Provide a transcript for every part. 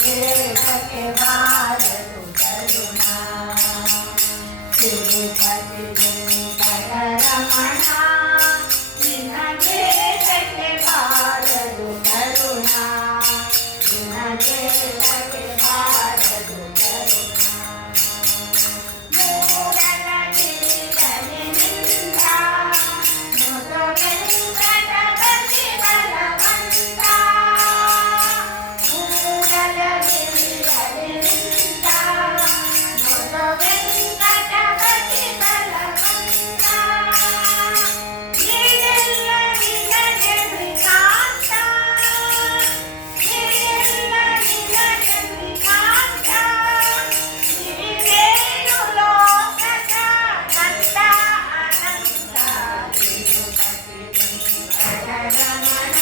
చేతకి బారదు కరుణా తిరుపతి వెంకటరమణ నిన్న చేతకి బారదు కరుణా నిన్న చేతకి బారదు కరుణా మూడల గిరిగలి నింద ముద వెంకటపతి బలవంత మూడల గిరిగలి నింద ముద వెంకటపతి బలవంత నీడెల్ల నిలజమి కాంత నీడెల్ల నిలజమి కాంత నీవేణులో సదా నంద అనంత తిరుపతి వెంకటరమణ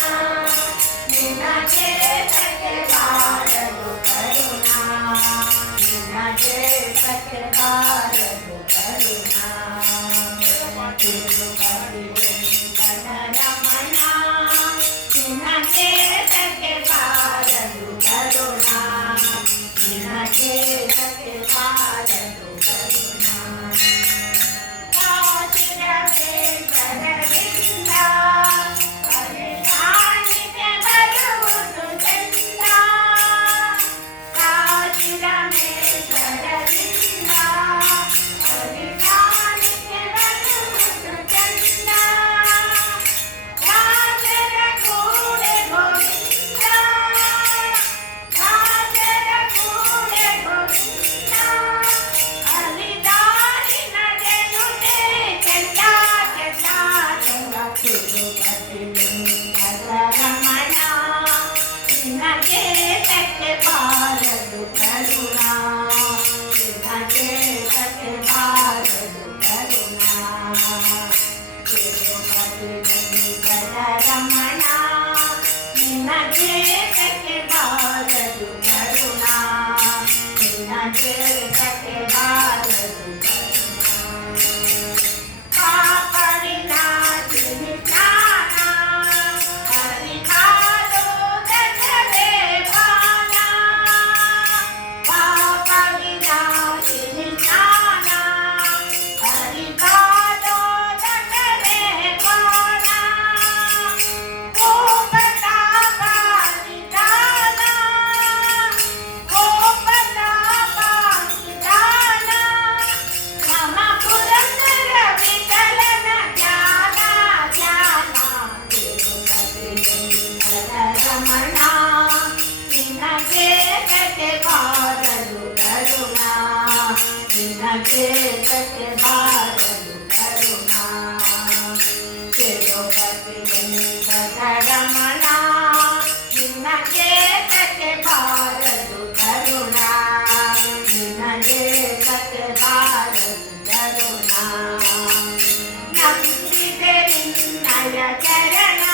నిన్న చేతకి బారదు కరుణా నిన్న చేతకి బారదు కరుణా తిరుపతి వెంకటరమణ నిన్న చేతకి బారదు కరుణా నిన్న చేతకి బారదు కరుణా కాచిర వెంకటరవింద పరిణామిక బరువును చంద కాచిర వెంకటరవింద పరిణామిక బరువును చంద రాజర కూడె గోవింద రాజర కూడె గోవింద హరిదారి నడనుటే చెల్లా చెల్లా చెల్లా తిరుపతి వెంకటరమణ నిన్న చేతకి బారదు కరుణా నిన్న చేతకి బారదు కరుణా తిరుపతి వెంకటరమణ నిన్న చేతకి బారదు కరుణా నిన్న చేతకి బారదు కరుణా పాపవినాశిని జ్ఞాన హరికాలో దశరే భాన పాపవినాశిని జ్ఞాన హరికాలో దశరే భాన గోపతాపాని దాన గోపతాపాని దాన నమ పురందర విఠలన జ్ఞాన జ్ఞాన తిరుపతి వెంకటరమణ నిన్న చేతకి బారదు కరుణా నిన్న చేతకి బారదు కరుణా తిరుపతి వెంకటరమణ నిన్న చేతకి బారదు కరుణా నిన్న చేతకి బారదు కరుణా ನಂಬಿದೆ ನಿನ್ನಯ ಚರಣ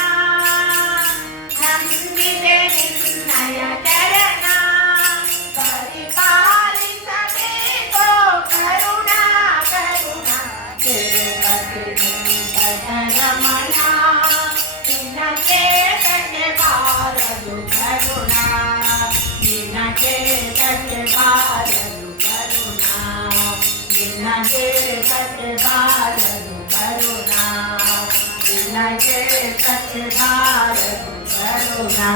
ನಂಬಿದೆ ನಿನ್ನಯ ಚರಣ ಪರಿಪಾಲಿಸಬೇಕೋ ಕರುಣಾ ಕರುಣಾ ತಿರುಪತಿ ವೆಂಕಟರಮಣ ನಿನ್ನ ಚೇತಕ್ಕೆ ಬಾರದು ಕರುಣಾ ನಿನ್ನ ಚೇತಕ್ಕೆ ಬಾರದು ಕರುಣಾ ನಿನ್ನ ಚೇತಕ್ಕೆ ಬಾರದು ಕರುಣಾ ನಿನ್ನ ಚೇತಕ್ಕೆ ಬಾರದು ಕರುಣಾ